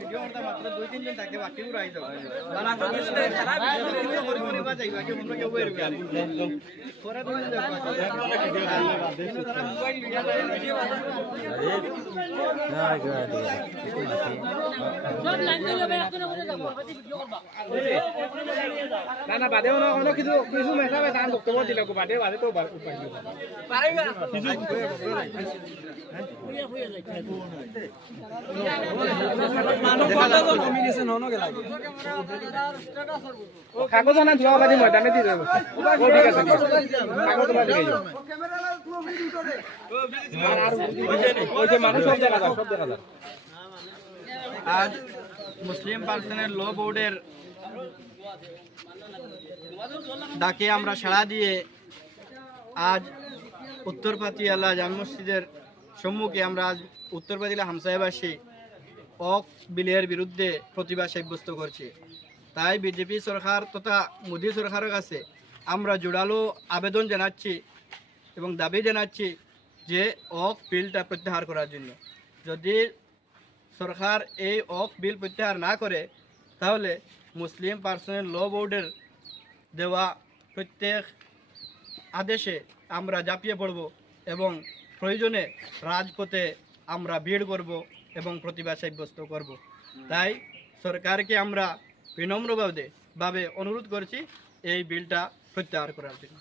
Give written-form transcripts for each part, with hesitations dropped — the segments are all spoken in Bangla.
ভিডিও করতে মাত্র 2-3 দিন থাকে বাকি পুরো আই যাও না না বাদে অন্য কিছু কিছু মেশাবে তার বক্তব্য দিলে বাদে বাদে তো কাগজ না ধোয়াবাদী ময়দানে দিয়ে দেবো ঠিক আছে কাগজ মানুষ সব দেখা যায় সব দেখা যায়। আজ মুসলিম পার্সনের ল বোর্ডের ডাকে আমরা সাড়া দিয়ে আজ উত্তরপাতি আল্লাহ জামে মসজিদের সম্মুখে আমরা আজ উত্তরপাতিলা হামসাহেবাসী অফ বিলের বিরুদ্ধে প্রতিবাদ সাব্যস্ত করছি। তাই বিজেপি সরকার তথা মোদী সরকারের কাছে আমরা জোরালো আবেদন জানাচ্ছি এবং দাবি জানাচ্ছি যে অফ বিলটা প্রত্যাহার করার জন্য। যদি সরকার এই অফ বিল প্রত্যাহার না করে তাহলে মুসলিম পার্সোনাল ল বোর্ডের দেওয়া প্রত্যেক আদেশে আমরা ঝাঁপিয়ে পড়ব এবং প্রয়োজনে রাজপথে আমরা ভিড় করব এবং প্রতিবাদ সাব্যস্ত করব। তাই সরকারকে আমরা বিনম্রভাবে অনুরোধ করছি এই বিলটা প্রত্যাহার করার জন্য।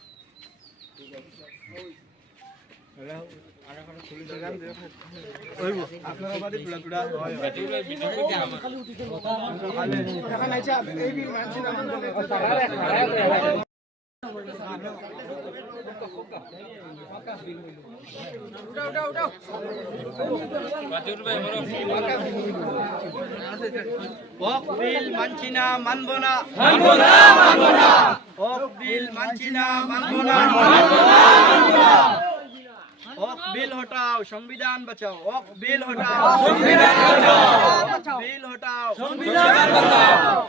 ওয়াক বিল মানছি না মানব না ওয়াক বিল মানছি না মানব না ওয়াক বিল হটাও সংবিধান বাঁচাও ওয়াক বিল হটাও সংবিধান বাঁচাও বিল হটাও সংবিধান বাঁচাও।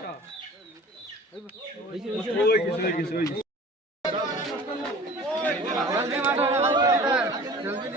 জলদি